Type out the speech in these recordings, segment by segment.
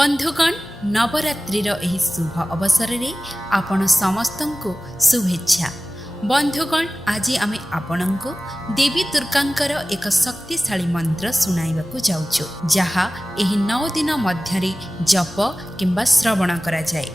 बंधुगण नवरात्रिर एही शुभ अवसर रे आपण समस्त को शुभेच्छा। बंधुगण आज आमे आपणको देवी दुर्गांकर एक शक्तिशाली मंत्र सुनाइबाकू जाउछु, जहा एही 9 दिन मध्यरे जप किंबा श्रवण करा जाए।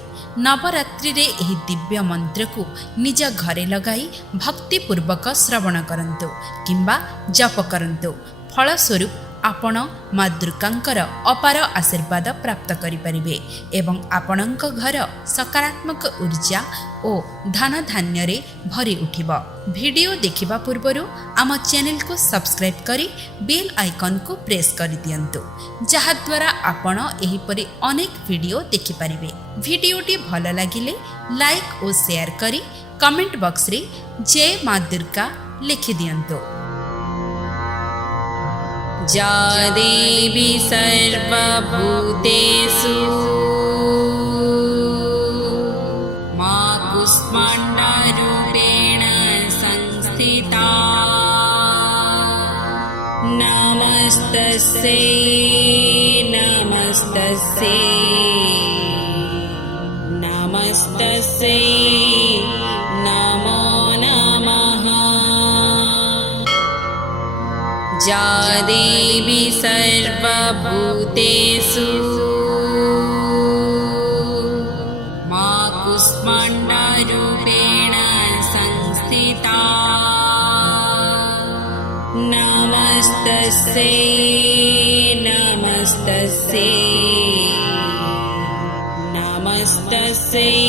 नवरात्रि रे एही दिव्य मंत्र को निज घरे लगाई भक्तिपूर्वक श्रवण करंतु किंबा जप करंतु। फलस्वरूप आपण माँ दुर्गांकर अपार आशीर्वाद प्राप्त करिपारिबे एवं आपणक घर सकारात्मक ऊर्जा और धन धान्य रे भरी उठिबो। वीडियो देखिबा पूर्वरु आम चैनल को सब्सक्राइब करी बेल आइकन को प्रेस करि दियंतु, जहा द्वारा आपण एही परि अनेक वीडियो देखि पारिबे। वीडियोटी भल लागिले लाइक और शेयर करी कमेंट बॉक्स रे जय माँ दुर्गा लिखि दियंतु। या देवी सर्वभूतेषु मां कूष्माण्डरूपेण संस्थिता नमस्तस्यै नमस्तस्यै नमस्तस्यै नमो नमः। या देवी सर्वभूतेषु मां कूष्माण्डरूपेण संस्थिता नमस्तस्यै नमस्तस्यै नमस्तस्यै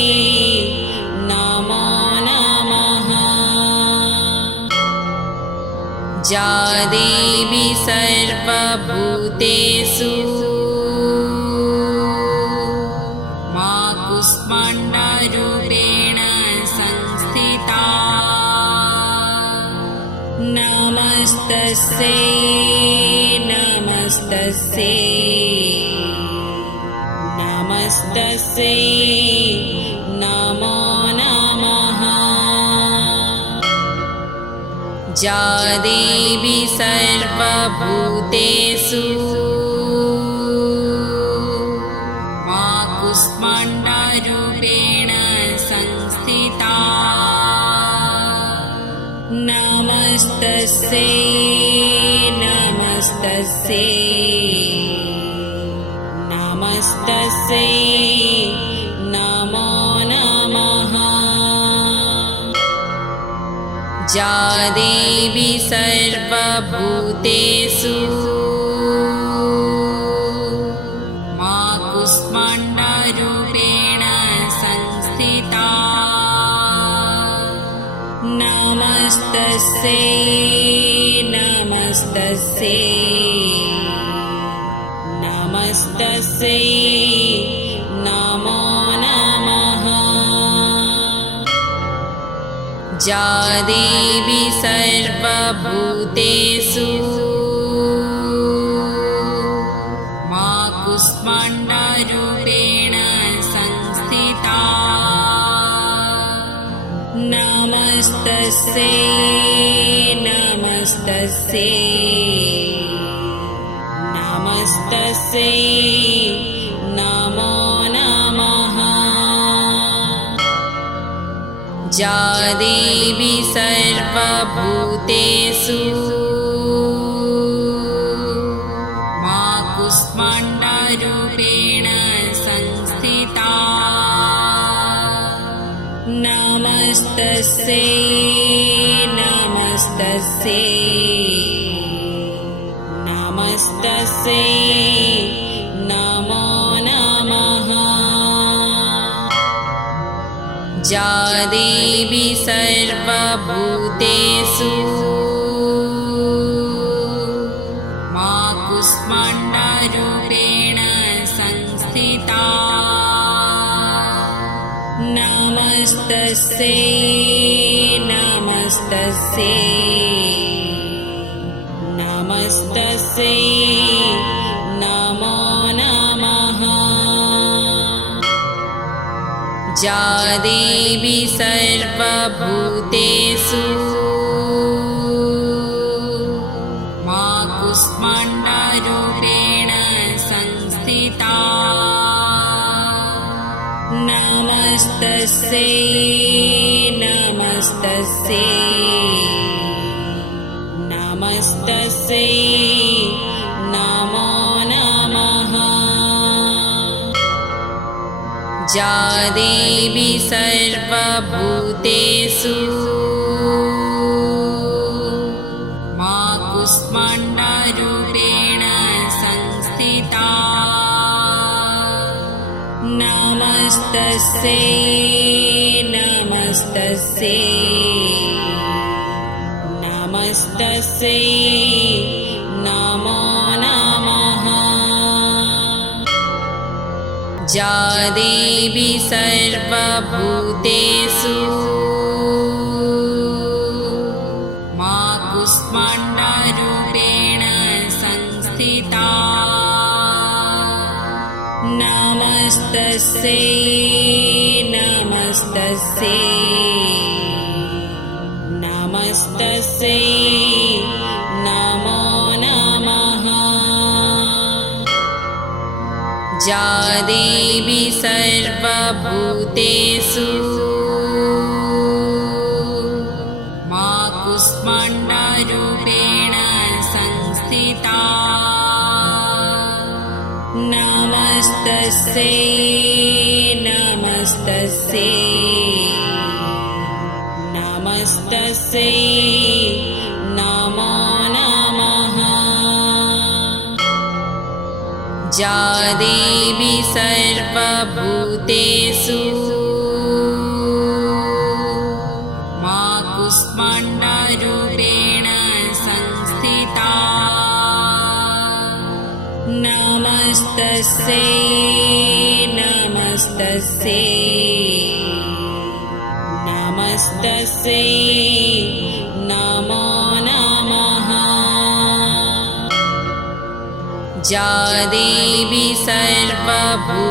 नमो नमः। या देवी सर्वभूतेषु मां कूष्माण्डरूपेण संस्थिता नमस्तस्यै नमस्तस्यै नमस्तस्यै नमो नमः। या देवी सर्वभूतेषु मां कूष्माण्डरूपेण संस्थिता नमस्तस्यै नमस्तस्यै नमस्तस्यै नमो नमः। या देवी सर्वभूतेषु मां कूष्माण्डरूपेण संस्थिता नमस्तस्यै नमस्तस्यै नमस्तस्यै नमो नमः। या देवी सर्वभूतेषु मां कूष्माण्डरूपेण संस्थिता नमस्तस्यै नमस्तस्यै नमस्तस्यै नमो नमः। या देवी सर्वभूतेषु मां कूष्माण्डरूपेण संस्थिता नमस्तस्यै नमस्तस्यै नमस्तस्यै नमो नमः। या देवी सर्वभूतेषु मां कूष्माण्डरूपेण संस्थिता नमस्तस्यै नमस्तस्यै नमस्तस्यै नमो नमः। या देवी सर्वभूतेषु मां कूष्माण्डरूपेण संस्थिता नमस्तस्यै नमस्तस्यै नमो नमः या देवी सर्वभूतेषु मा कूष्माण्डरूपेण संस्थिता नमस्तस्यै नमस्तस्यै नमस्तस्यै नमो नमः या देवी सर्वभूतेषु मा कूष्माण्डरूपेण संस्थिता नमस्तस्यै नमस्तस्यै नमस्तस्यै नमो नमः या देवी सर्वभूतेषु मा कूष्माण्डरूपेण संस्थिता नमस्तस्यै नमस्तस्यै नमस्तस्यै नमो नमः या देवी सर्वभूतेषु मा कूष्माण्डरूपेण संस्थिता नमस्तस्यै नमस्तस्यै नमस्तस्यै नमो नमः या देवी सर्वभूतेषु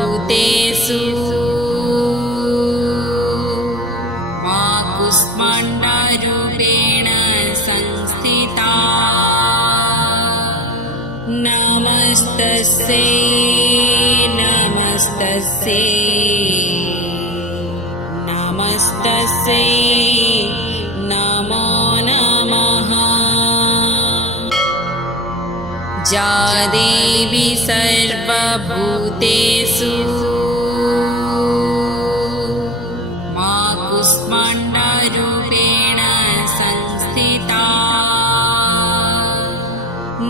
मा कूष्माण्डरूपेण संस्थिता नमस्तस्यै नमस्तस्यै नमस्तस्यै नमो नमः या देवी सर्वभूतेषु मा कूष्माण्डरूपेण संस्थिता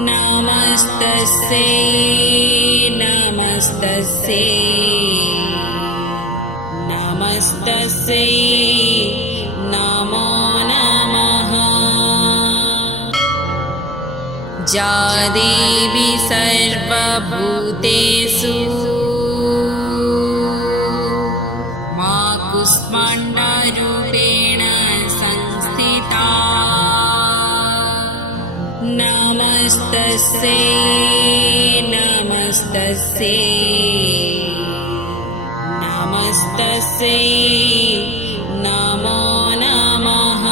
नमस्तस्यै नमस्तस्यै नमस्तस्यै नमो नमः या देवी सर्वभूतेषु मा कूष्माण्डरूपेण संस्थिता नमस्तस्यै नमस्तस्यै नमस्तस्यै नमो नमः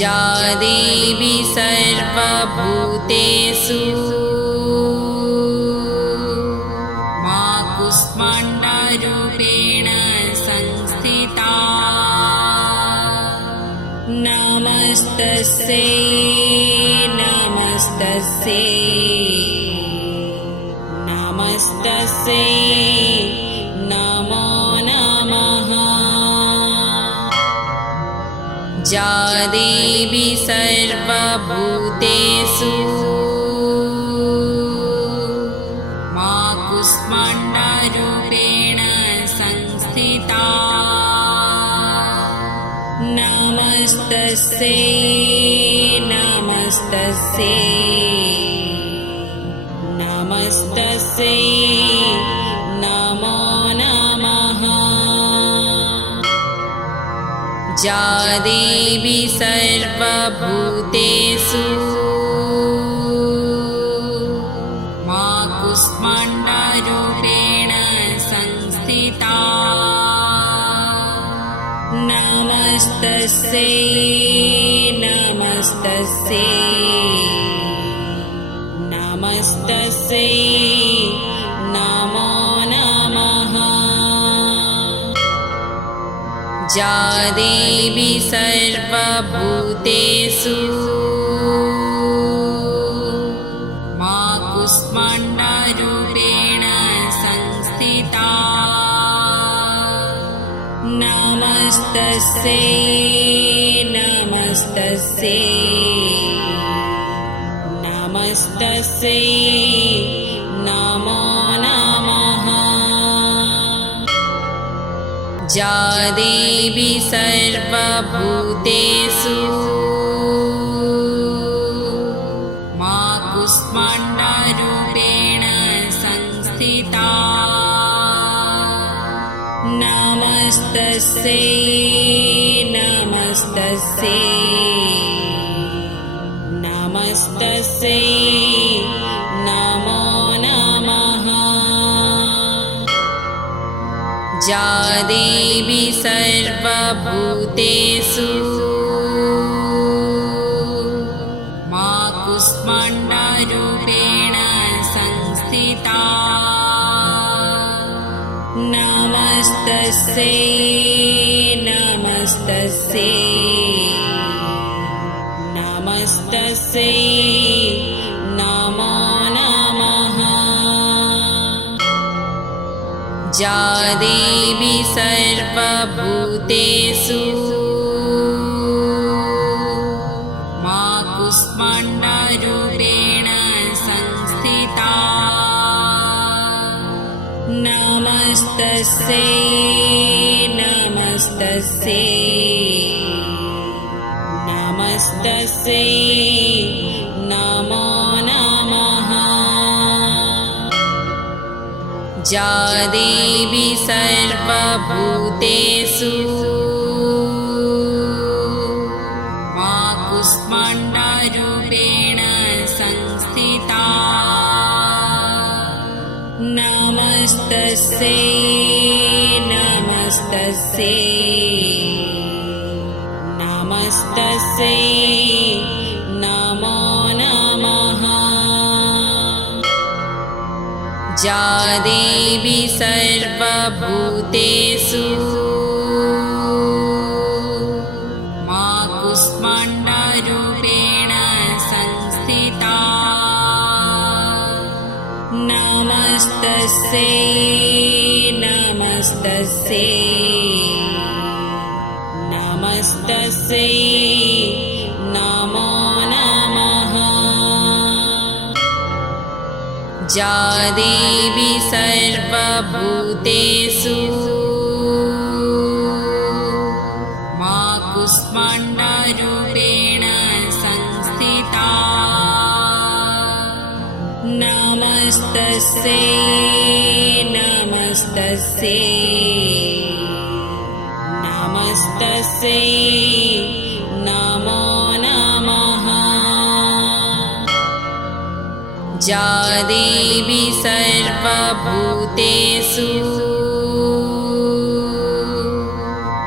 या देवी सर्वभूतेषु मा कूष्माण्डरूपेण संस्थिता नमस्तस्यै नमस्तस्यै नमस्तस्यै नमो नमः या देवी सर्वभूतेषु मा कूष्माण्डरूपेण संस्थिता नमस्तस्यै नमस्तस्यै नमस्तस्यै नमो नमः या देवी सर्वभूतेषु मा कूष्माण्डरूपेण संस्थिता नमस्तस्यै नमस्तस्यै नमस्तस्यै नमो नमः या देवी सर्वभूतेषु मा कूष्माण्डरूपेण संस्थिता नमस्तस्यै नमस्तस्यै नमस्तस्यै नमो नमः या देवी सर्वभूतेषु मा कूष्माण्डरूपेण संस्थिता नमस्तस्यै नमस्तस्यै नमस्तस्यै नमो नमः या देवी सर्वभूतेषु मा कूष्माण्डरूपेण संस्थिता नमस्तस्यै नमस्तस्यै नमस्तस्यै नमो नमः या देवी सर्वभूतेषु मा कूष्माण्डरूपेण संस्थिता नमस्तस्यै नमस्तस्यै नमस्तस्यै नमो नमः या देवी सर्वभूतेषु मा कूष्माण्डरूपेण संस्थिता नमस्तस्यै नमस्तस्यै नमस्तस्यै नमो नमः या देवी सर्वभूतेषु मा कूष्माण्डरूपेण संस्थिता नमस्तस्यै नमस्तस्यै नमस्तस्यै नमो नमः या देवी सर्वभूतेषु मा कूष्माण्डरूपेण संस्थिता नमस्तस्यै नमस्तस्यै नमस्तस्यै नमो नमः या देवी सर्वभूतेषु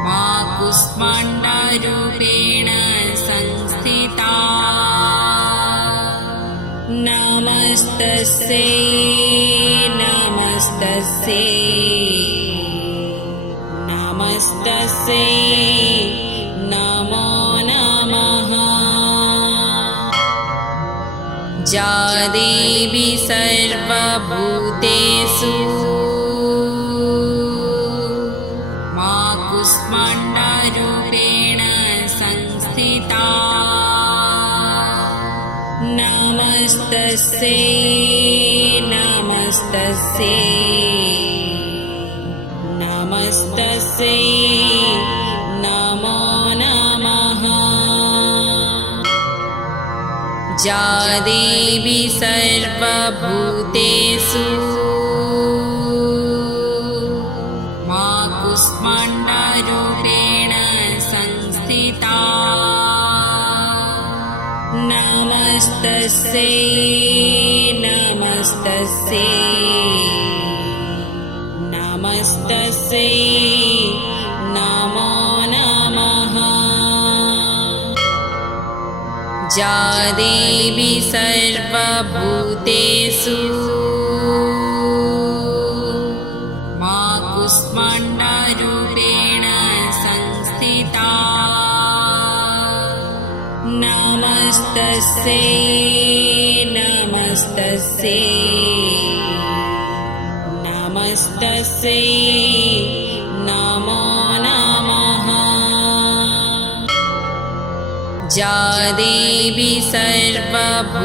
मा कूष्माण्डरूपेण संस्थिता नमस्तस्यै नमस्तस्यै नमस्तस्यै नमो नमः या देवी सर्वभूतेषु मा कूष्माण्डरूपेण संस्थिता नमस्तस्यै नमस्तस्यै नमस्तस्यै नमो नमः या देवी सर्वभूतेषु मा कूष्माण्डरूपेण संस्थिता नमस्तस्यै नमस्तस्यै नमस्तस्यै नमो नमः या देवी सर्वभूतेषु मा कूष्माण्डरूपेण संस्थिता नमस्तस्यै नमस्तस्यै नमस्तस्यै नमो नमः। या देवी सर्वभूतेषु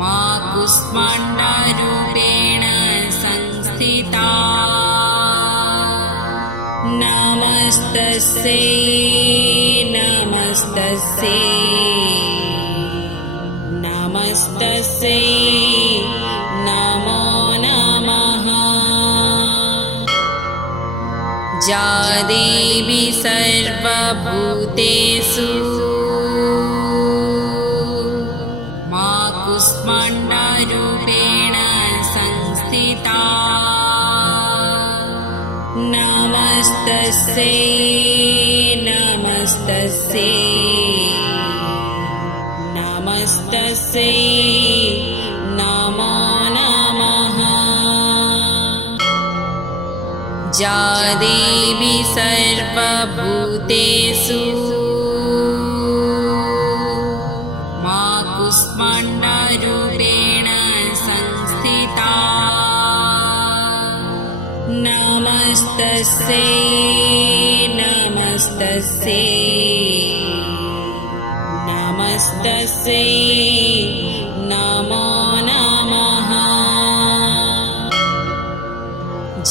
मा कूष्माण्डरूपेण संस्थिता नमस्तस्यै नमस्तस्यै नमस्तस्यै नमो नमः। या देवी सर्वभूतेषु मा कूष्माण्डरूपेण संस्थिता नमस्तस्यै नमस्तस्यै नमस्तस्यै नमो नमः। या देवी सर्वभूतेषु मा कूष्माण्डरूपेण संस्थिता नमस्तस्यै नमस्तस्यै नमस्तस्यै नमो नमः।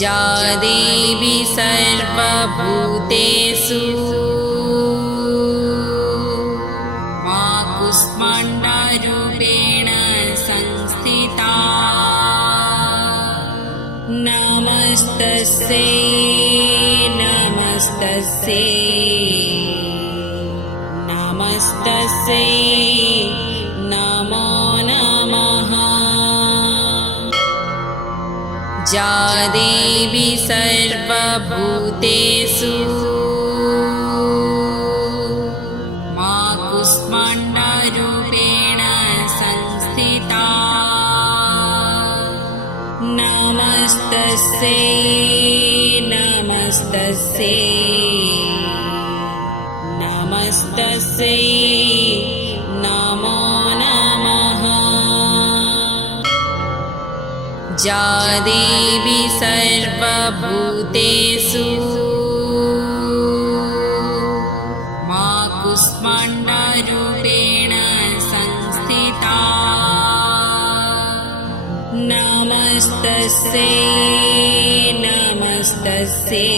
या देवी सर्वभूतेषु मा कूष्माण्डरूपेण संस्थिता नमस्तस्यै नमस्तस्यै नमस्तस्यै नमो नमः। या देवी सर्वभूतेषु मा कूष्माण्डरूपेण संस्थिता नमस्तस्यै नमस्तस्यै नमस्तस्यै नमो नमः। या देवी सर्वभूतेषु मा कूष्माण्डरूपेण संस्थिता नमस्तस्यै नमस्तस्यै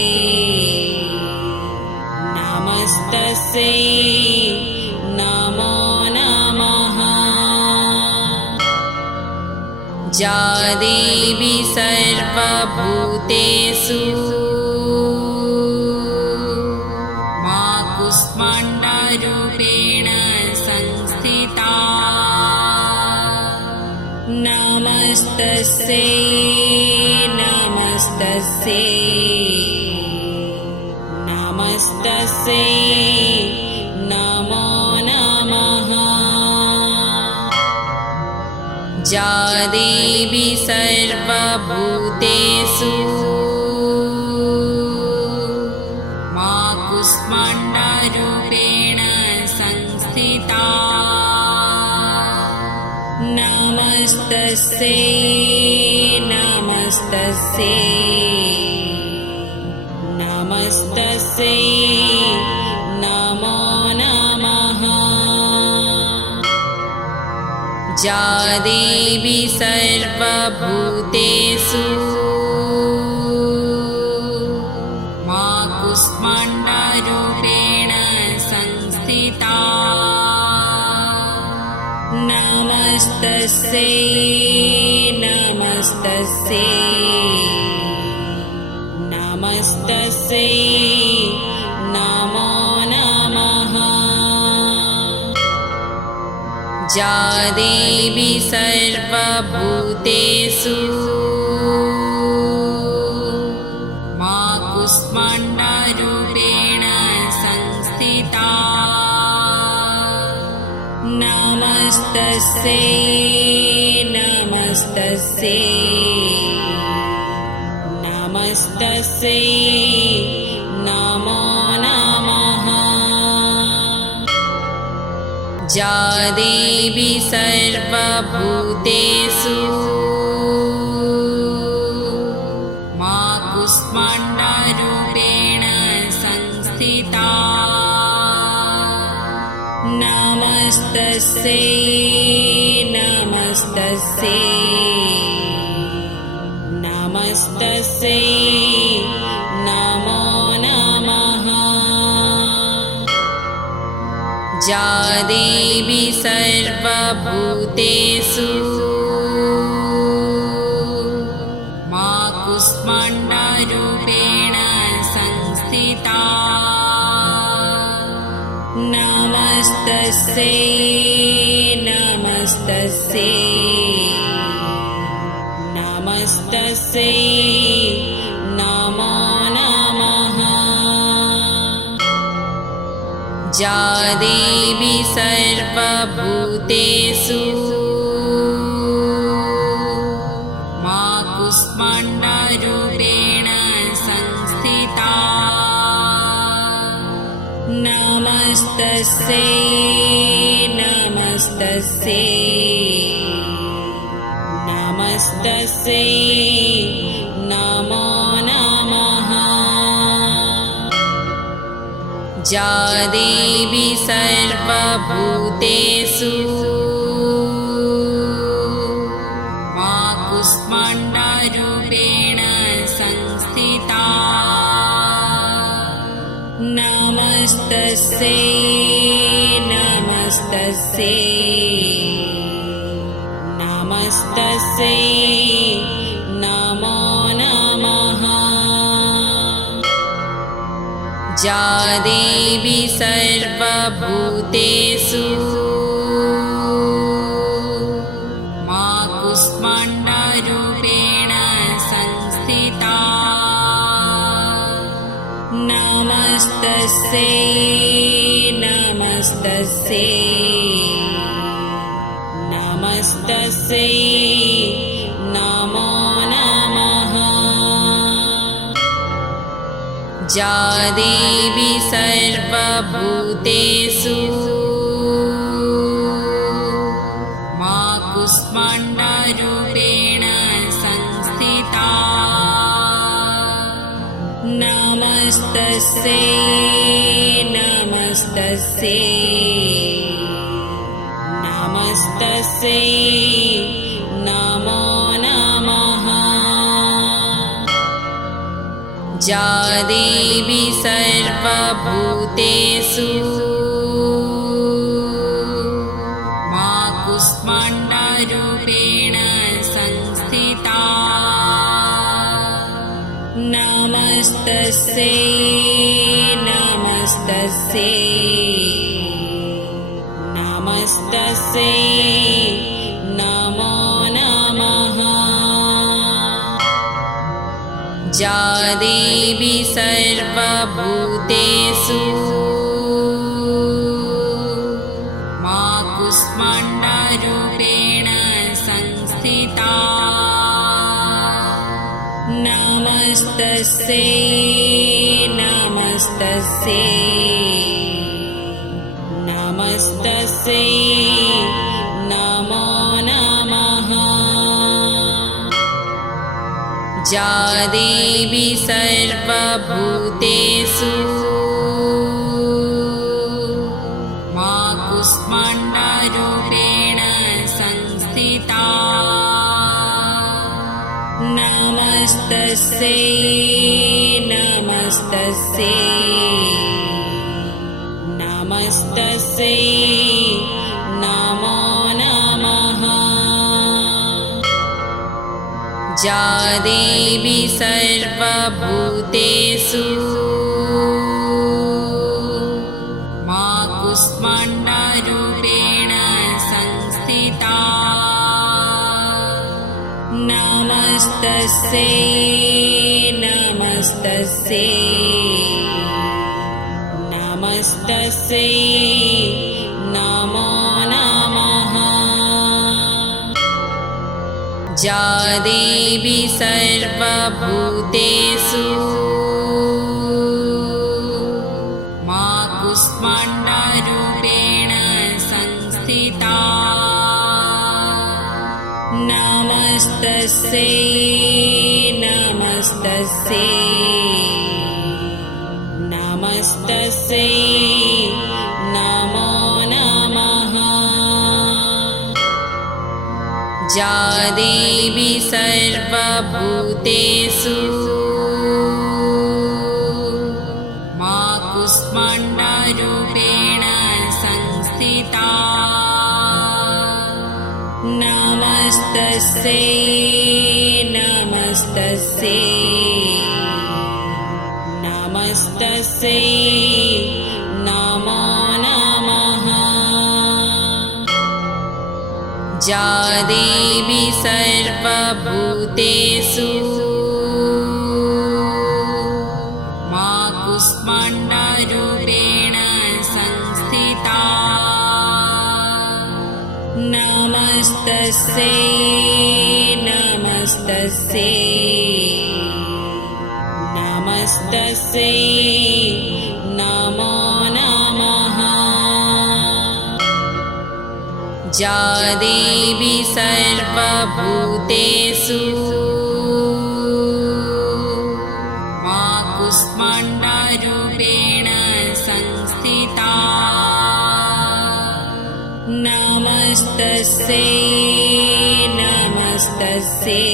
नमस्तस्यै नमो नमः। या देवी सर्वभूतेषु मा कूष्माण्डरूपेण संस्थिता नमस्तस्यै नमस्तस्यै नमस्तस्यै नमो नमः। या देवी सर्वभूतेषु मा कूष्माण्डरूपेण संस्थिता नमस्तस्यै नमस्तस्यै नमस्तस्यै नमो नमः। या देवी सर्वभूतेषु मा कूष्माण्डरूपेण संस्थिता नमस्तस्यै नमस्तस्यै नमस्तस्यै नमो नमः। या देवी सर्वभूतेषु मा कूष्माण्डरूपेण संस्थिता नमस्तस्यै नमस्तस्यै नमस्तस्यै नमो नमः। या देवी सर्वभूतेषु मा कूष्माण्डरूपेण संस्थिता नमस्तस्यै नमस्तस्यै नमस्तस्यै नमो नमः या देवी सर्वभूतेषु मा कूष्माण्डरूपेण संस्थिता नमस्तस्यै नमस्तस्यै नमस्तस्यै नमो नमः या देवी सर्वभूतेषु मा कूष्माण्डरूपेण संस्थिता नमस्तस्यै नमस्तस्यै नमस्तस्यै नमो नमः या देवी सर्वभूतेषु मा कूष्माण्डरूपेण संस्थिता नमस्तस्यै नमस्तस्यै नमस्तस्यै नमो नमः या देवी सर्वभूतेषु मा कूष्माण्डरूपेण संस्थिता नमस्तस्यै नमस्तस्यै नमस्तस्यै नमो नमः या देवी सर्वभूतेषु मा कूष्माण्डरूपेण संस्थिता नमस्तस्यै नमस्तस्यै नमस्तस्यै नमो नमः या देवी सर्वभूतेषु मा कूष्माण्डरूपेण संस्थिता नमस्तस्यै नमस्तस्यै नमस्तस्यै नमो नमः या देवी सर्वभूतेषु मा कूष्माण्डरूपेण संस्थिता नमस्तस्यै नमस्तस्यै नमस्तस्यै नमो नमः या देवी सर्वभूतेषु मा कूष्माण्डरूपेण संस्थिता नमस्तस्यै नमस्तस्यै नमस्तस्यै नमो नमः या देवी सर्वभूतेषु मा कूष्माण्डरूपेण संस्थिता नमस्तस्यै नमस्तस्यै नमस्तस्यै नमो नमः या देवी सर्वभूतेषु मा कूष्माण्डरूपेण संस्थिता नमस्तस्यै नमस्तस्यै नमस्तस्यै नमो नमः। या देवी सर्वभूतेषु मा कूष्माण्डरूपेण संस्थिता नमस्तस्यै नमस्तस्यै नमस्तस्यै नमो नमः। या देवी सर्वभूतेषु मा कूष्माण्डरूपेण संस्थिता नमस्तस्यै नमस्तस्यै नमस्तस्यै नमो नमः। या देवी सर्वभूतेषु मा कूष्माण्डरूपेण संस्थिता नमस्तस्यै नमस्तस्यै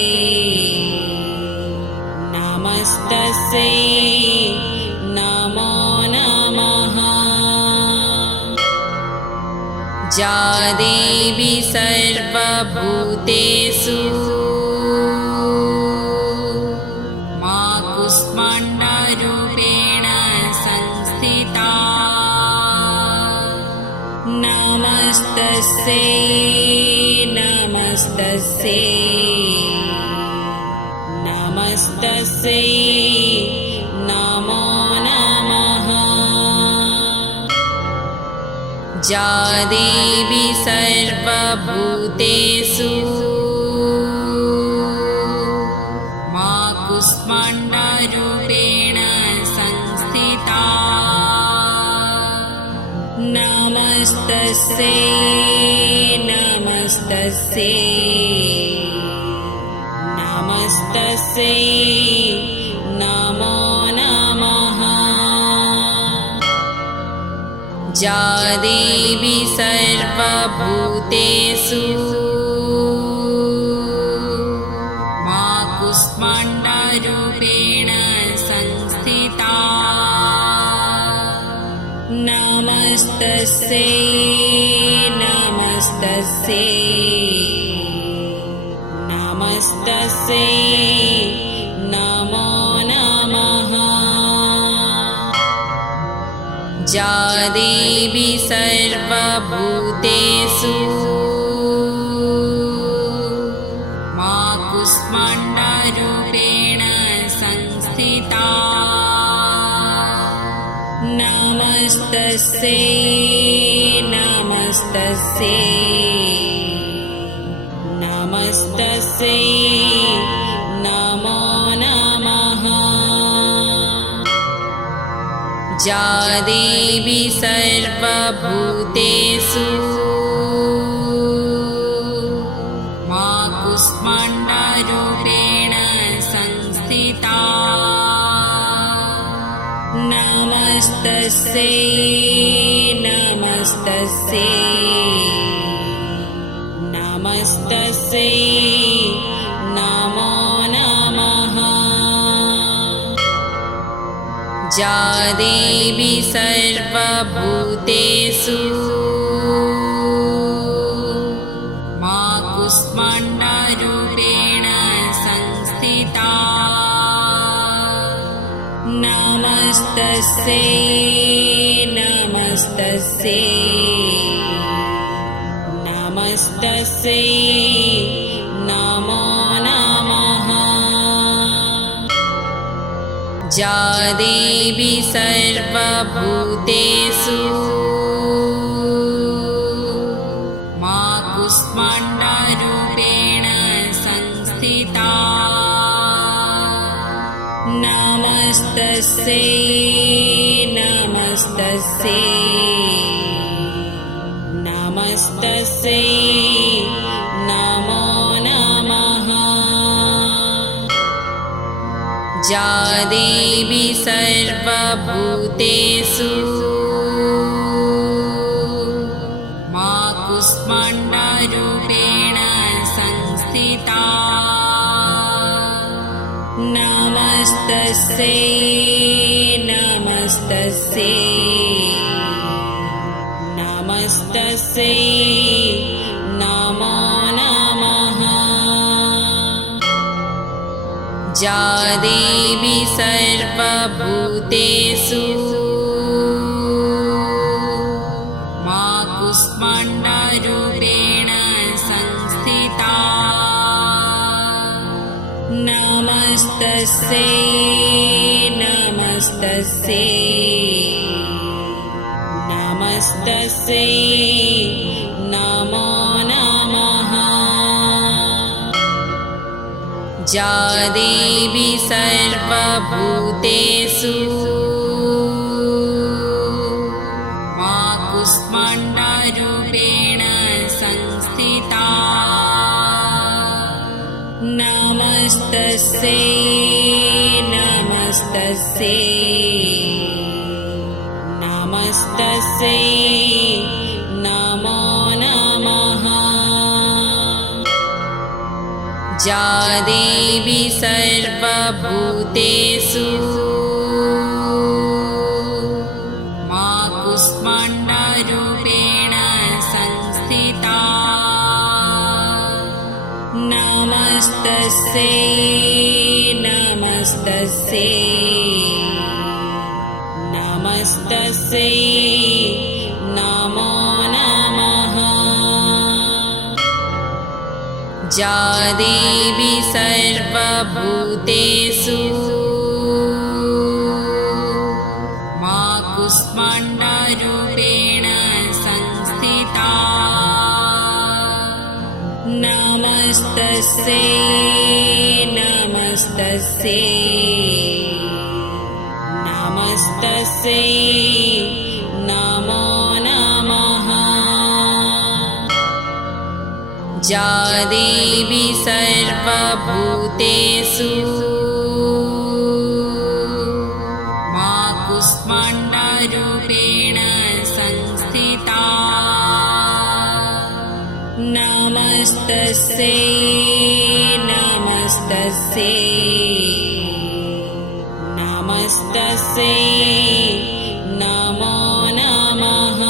नमस्तस्यै नमो नमः। या देवी सर्वभूतेषु मा कूष्माण्डरूपेण संस्थिता नमस्तस्यै नमस्तस्यै नमस्तस्यै नमो नमः। या देवी सर्वभूतेषु मा कूष्माण्डरूपेण संस्थिता नमस्तस्यै नमस्तस्यै नमस्तस्यै नमो नमः। या देवी सर्वभूतेषु मा कूष्माण्डरूपेण संस्थिता नमस्तस्यै नमस्तस्यै नमस्तस्यै नमो नमः। या देवी सर्वभूतेषु मा कूष्माण्डरूपेण संस्थिता नमस्तस्यै नमस्तस्यै नमस्तस्यै नमो नमः। या देवी सर्वभूतेषु मा कूष्माण्डरूपेण संस्थिता नमस्तस्यै नमस्तस्यै नमस्तस्यै नमो नमः। या देवी सर्वभूतेषु मा कूष्माण्डरूपेण संस्थिता नमस्तस्यै नमस्तस्यै नमस्तस्यै नमो नमः। या देवी सर्वभूतेषु मा कूष्माण्डरूपेण संस्थिता नमस्तस्यै नमस्तस्यै नमस्तस्यै सर्वभूतेषु मा कूष्माण्डरूपेण संस्थिता नमस्तस्यै नमस्तस्यै नमस्तस्यै नमो नमः या देवी सर्वभूतेषु मा कूष्माण्डरूपेण संस्थिता नमस्तस्यै नमस्तस्यै नमस्तस्यै नमो नमः या देवी सर्वभूतेषु मा कूष्माण्डरूपेण संस्थिता नमस्तस्यै नमस्तस्यै नमस्तस्यै नमो नमः या देवी सर्वभूतेषु मा कूष्माण्डरूपेण संस्थिता नमस्तस्यै नमस्तस्यै नमस्तस्यै नमो नमः या देवी सर्वभूतेषु मा कूष्माण्डरूपेण संस्थिता नमस्तस्यै नमस्तस्यै नमस्तस्यै नमो नमः या देवी सर्वभूतेषु मा कूष्माण्डरूपेण संस्थिता नमस्तस्यै नमस्तस्यै नमस्तस्यै नमो नमः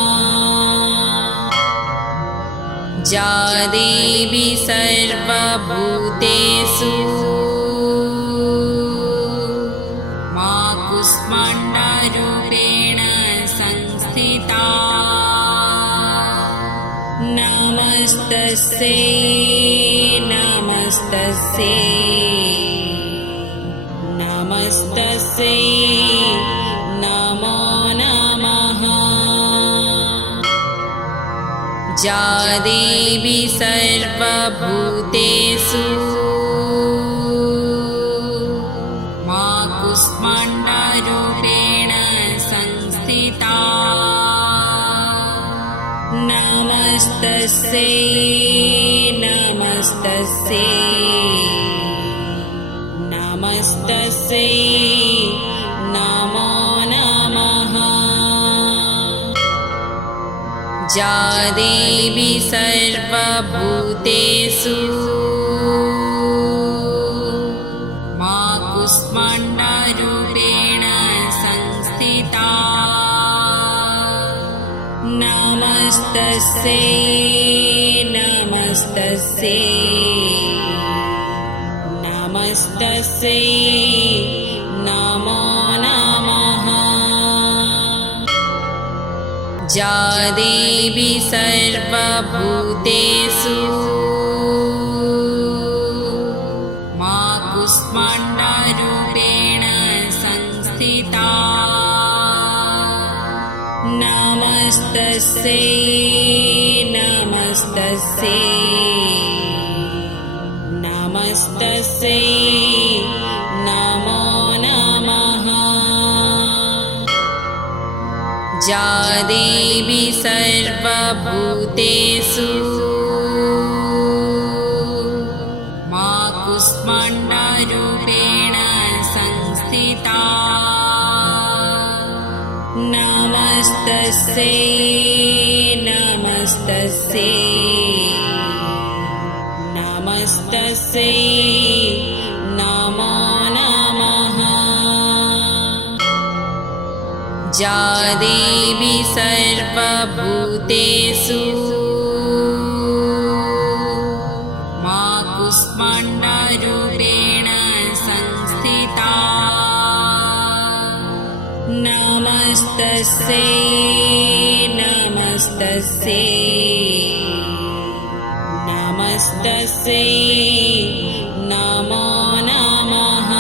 या देवी सर्वभूतेषु मा कूष्माण्डरूपेण संस्थिता नमस्तस्यै नमस्तस्यै नमस्तस्यै नमो नमः या देवी सर्वभूतेषु मा कूष्माण्डरूपेण संस्थिता नमस्तस्यै नमस्तस्यै नमस्तस्यै नमो नमः या देवी सर्वभूतेषु मा कूष्माण्डरूपेण संस्थिता नमस्तस्यै नमस्तस्यै नमस्तस्यै नमो नमः या देवी सर्वभूतेषु मा कूष्माण्डरूपेण संस्थिता नमस्तस्यै नमस्तस्यै नमस्तस्यै नमो नमः या देवी सर्वभूतेषु मा कूष्माण्डरूपेण संस्थिता नमस्तस्यै नमस्तस्यै नमस्तस्यै नमो नमः। या देवी सर्वभूतेषु मा कूष्माण्डरूपेण संस्थिता नमस्तस्यै नमस्तस्यै नमस्तस्यै नमो नमः।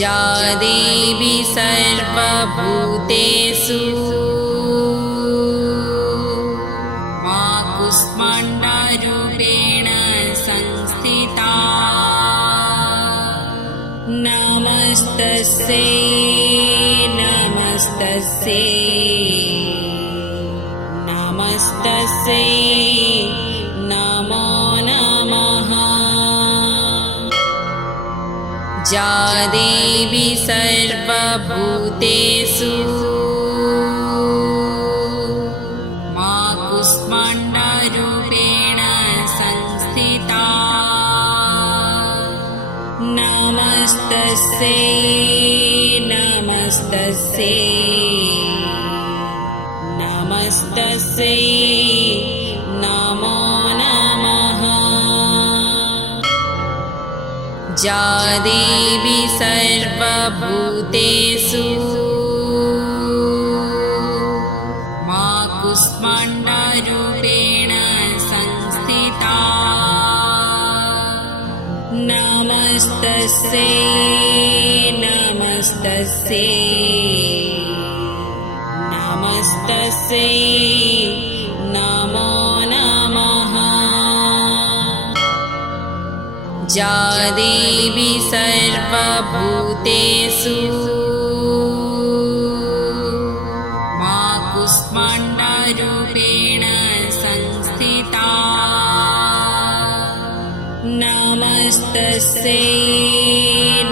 या देवी सर्वभूतेषु मा कूष्माण्डरूपेण संस्थिता नमस्तस्यै नमस्तस्यै नमस्तस्यै नमो नमः। या देवी सर्वभूतेषु मा कूष्माण्डरूपेण संस्थिता नमस्तस्यै नमस्तस्यै नमस्तस्यै नमो नमः। या देवी सर्वभूतेषु मा कूष्माण्डरूपेण संस्थिता नमस्तस्यै नमस्तस्यै नमस्तस्यै नमो नमः। या देवी सर्वभूतेषु मा कूष्माण्डरूपेण संस्थिता नमस्तस्यै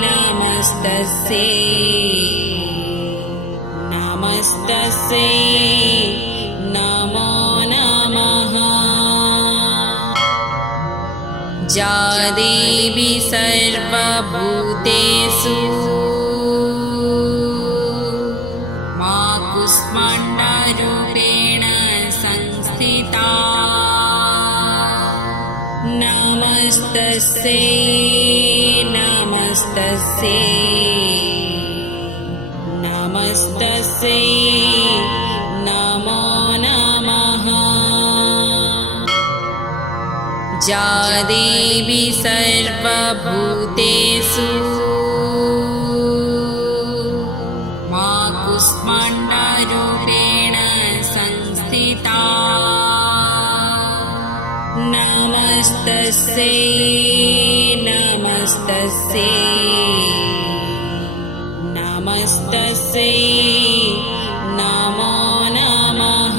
नमस्तस्यै नमस्तस्यै नमो नमः। या देवी सर्वभूतेषु मा कूष्माण्डरूपेण संस्थिता नमस्तस्यै नमस्तस्यै नमस्तस्यै नमो नमः। या देवी सर्वभूतेषु मा कूष्माण्डरूपेण संस्थिता नमस्तस्यै नमस्तस्यै नमस्तस्यै नमो नमः।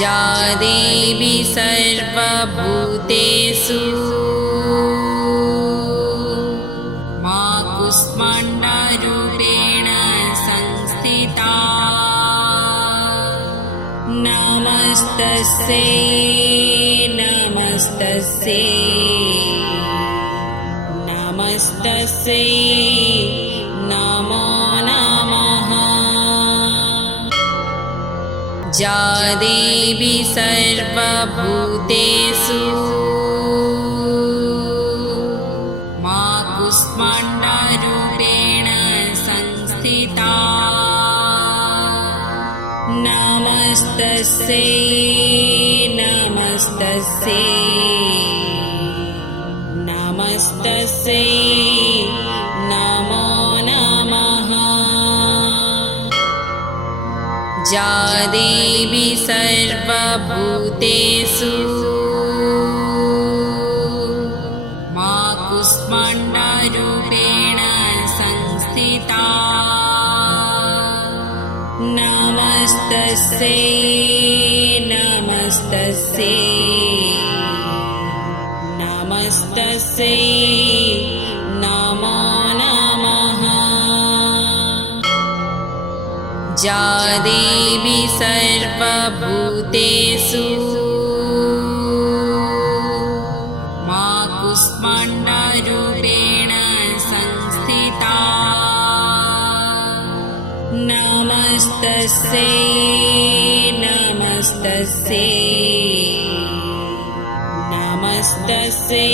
या देवी सर्वभूतेषु मा कूष्माण्डरूपेण संस्थिता नमस्तस्यै नमस्तस्यै नमस्तस्यै नमो नमः। या देवी सर्वभूतेषु मा कूष्माण्डरूपेण संस्थिता नमस्तस्यै नमस्तस्यै नमस्तस्यै नमो नमः। या देवी सर्वभूतेषु मा कूष्माण्डरूपेण संस्थिता नमस्तस्यै नमस्तस्यै नमस्तस्यै नमो नमः। या देवी सर्वभूतेषु मा कूष्माण्डरूपेण संस्थिता नमस्तस्यै नमस्तस्यै नमस्तस्यै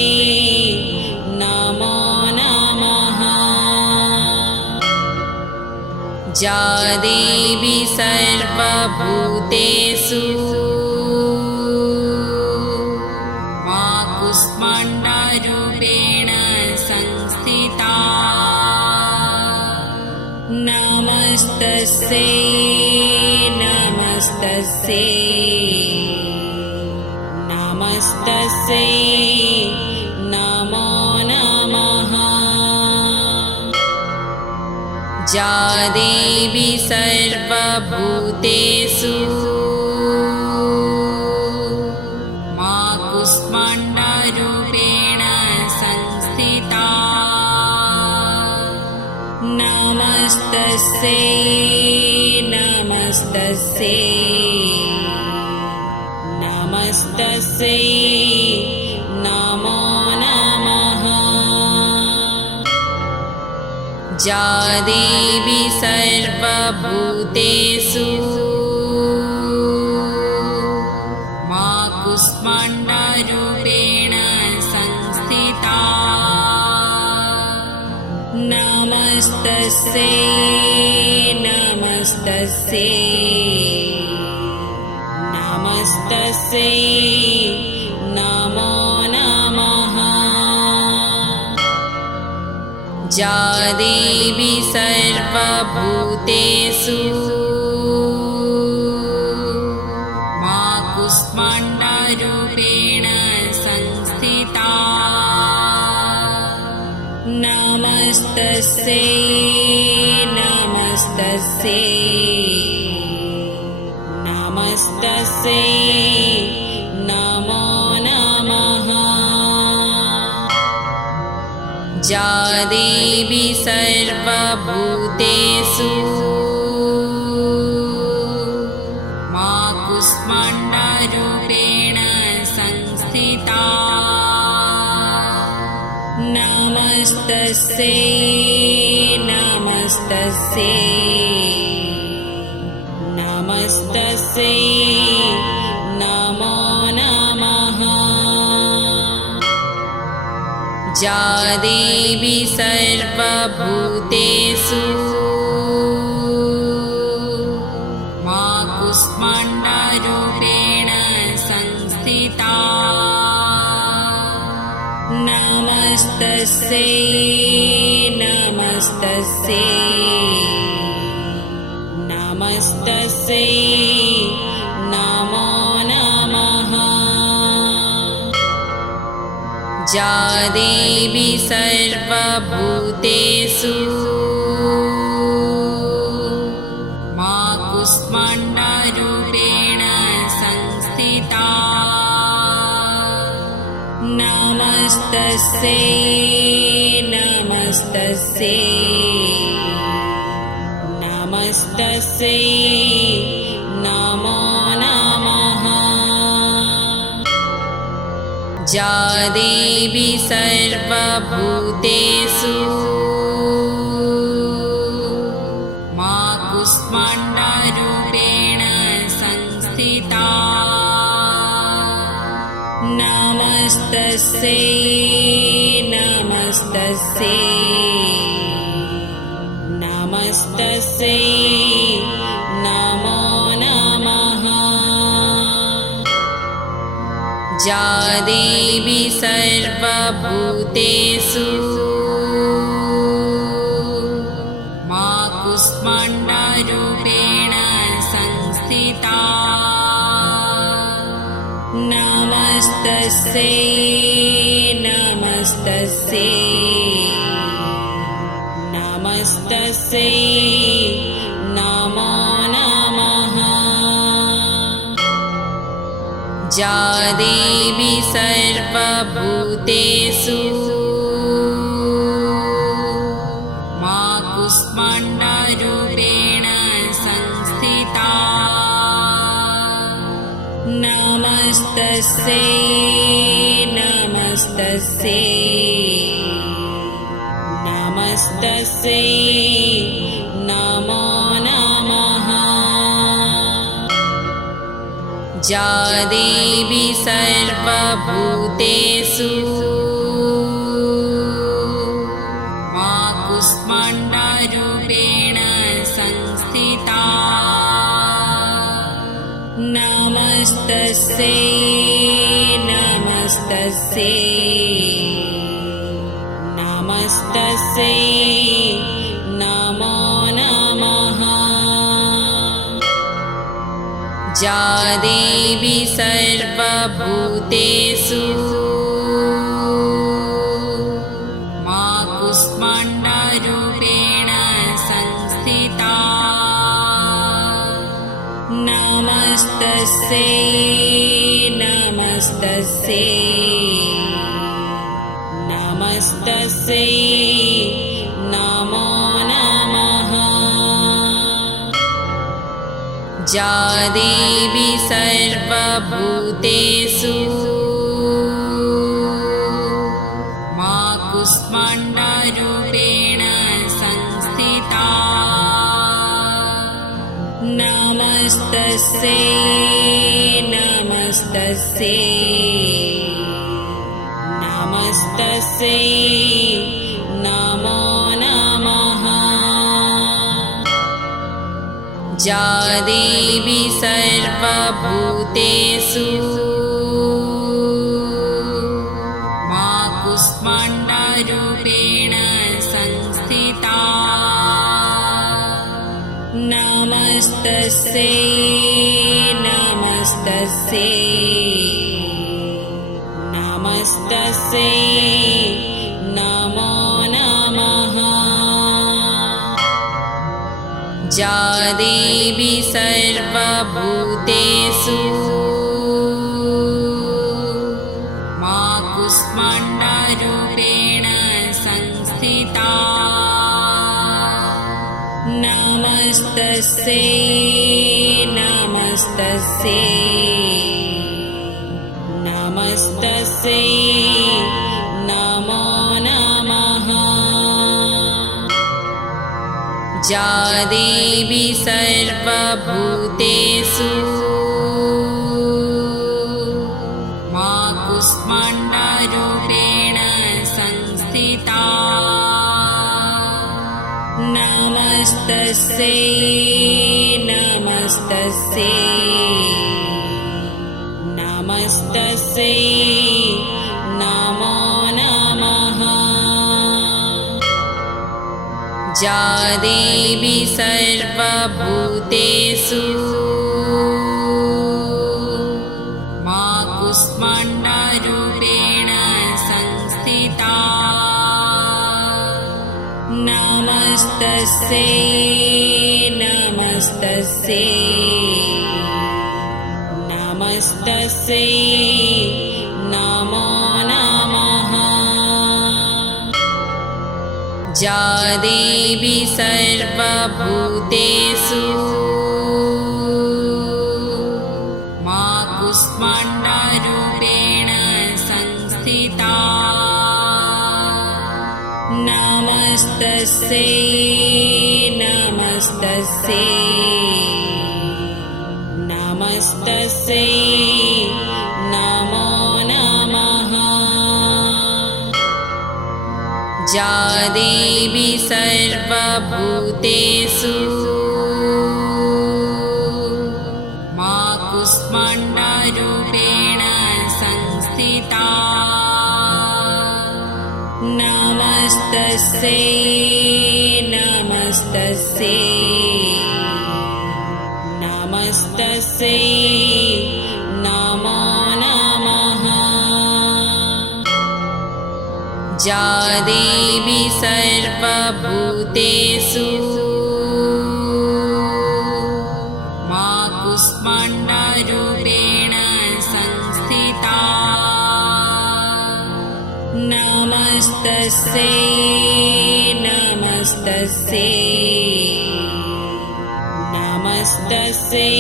नमो नमः या देवी सर्वभूतेषु मा कूष्माण्डरूपेण संस्थिता नमस्तस्यै नमस्तस्यै नमस्तस्यै नमो नमः या देवी सर्वभूतेषु मा कूष्माण्डरूपेण संस्थिता नमस्तस्यै नमस्तस्यै नमस्तस्यै नमो नमः या देवी सर्वभूतेषु मा कूष्माण्डरूपेण संस्थिता नमस्तस्यै नमस्तस्यै नमस्तस्यै नमो नमः या देवी सर्वभूतेषु मा कूष्माण्डरूपेण संस्थिता नमस्तस्यै नमस्तस्यै नमस्तस्यै नमो नमः या देवी सर्वभूतेषु मा कूष्माण्डरूपेण संस्थिता नमस्तस्यै नमस्तस्यै नमस्तस्यै नमो नमः या देवी सर्वभूतेषु मा कूष्माण्डरूपेण संस्थिता नमस्तस्यै नमस्तस्यै नमस्तस्यै नमो नमः या देवी सर्वभूतेषु मा कूष्माण्डरूपेण संस्थिता नमस्तस्यै नमस्तस्यै नमस्तस्यै नमो नमः या देवी सर्वभूतेषु मा कूष्माण्डरूपेण संस्थिता नमस्तस्यै नमस्तस्यै नमस्तस्यै नमो नमः या देवी सर्वभूतेषु मा कूष्माण्डरूपेण संस्थिता नमस्तस्यै नमस्तस्यै नमस्तस्यै नमो नमः या देवी सर्वभूतेषु मा कूष्माण्डरूपेण संस्थिता नमस्तस्यै नमस्तस्यै नमो नमः या देवी सर्वभूतेषु मा कूष्माण्डरूपेण संस्थिता नमस्तस्यै नमस्तस्यै नमस्तस्यै नमो नमः या देवी सर्वभूतेषु मा कूष्माण्डरूपेण संस्थिता नमस्तस्यै नमस्तस्यै नमस्तस्यै नमो नमः या देवी सर्वभूतेषु मा कूष्माण्डरूपेण संस्थिता नमस्तस्यै नमस्तस्यै नमस्तस्यै नमो नमः या देवी सर्वभूतेषु मा कूष्माण्डरूपेण संस्थिता नमस्तस्यै नमस्तस्यै नमस्तस्यै नमो नमः या देवी सर्वभूतेषु मा कूष्माण्डरूपेण संस्थिता नमस्तस्यै नमस्तस्यै नमस्तस्यै नमो नमः या देवी सर्वभूतेषु मा कूष्माण्डरूपेण संस्थिता नमस्तस्यै नमस्तस्यै नमस्तस्यै नमो नमः या देवी सर्वभूतेषु मा कूष्माण्डरूपेण संस्थिता नमस्तस्यै नमस्तस्यै नमस्तस्यै नमो नमः या देवी सर्वभूतेषु मा कूष्माण्डरूपेण संस्थिता नमस्तस्यै नमस्तस्यै नमस्तस्यै नमो नमः या देवी सर्वभूतेषु मा कूष्माण्डरूपेण संस्थिता नमस्तस्यै नमस्तस्यै नमस्तस्यै नमो नमः या देवी सर्वभूतेषु मा कूष्माण्डरूपेण संस्थिता नमस्तस्यै नमस्तस्यै नमस्तस्यै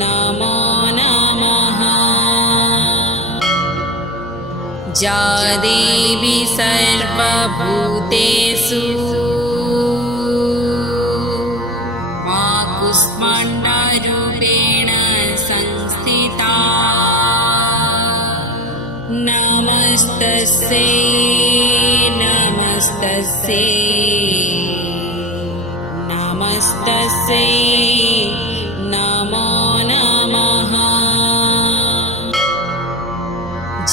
नमो नमः या देवी सर्वभूतेषु मा कूष्माण्डरूपेण संस्थिता नमस्तस्यै नमस्तस्यै नमस्तस्यै नमो नमः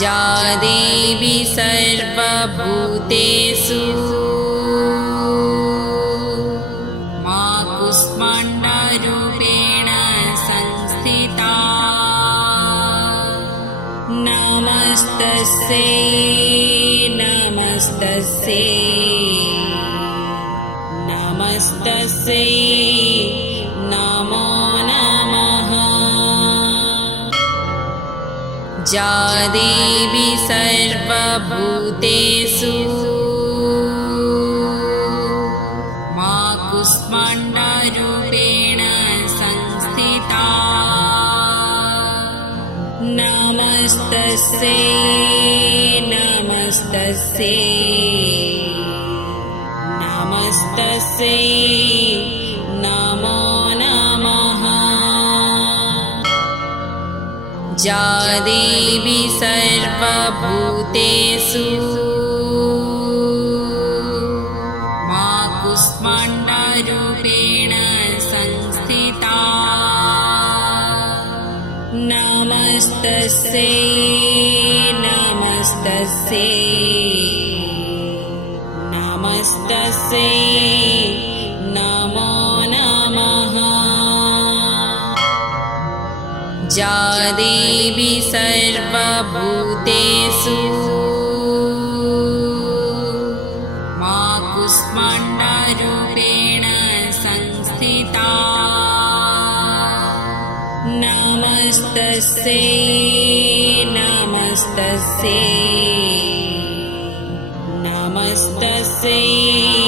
या देवी सर्वभूतेषु मा कूष्माण्डरूपेण संस्थिता नमस्तस्यै नमस्तस्यै नमस्तस्यै नमो नमः या देवी सर्वभूतेषु मा कूष्माण्डरूपेण संस्थिता नमस्तस्यै नमस्तस्यै नमस्तस्यै नमो नमः या देवी सर्वभूतेषु मा कूष्माण्डरूपेण संस्थिता नमस्तस्यै नमस्तस्यै नमस्तस्यै नमो नमः या देवी सर्वभूतेषु मा कूष्माण्डरूपेण संस्थिता नमस्तस्यै नमस्तस्यै नमस्तस्यै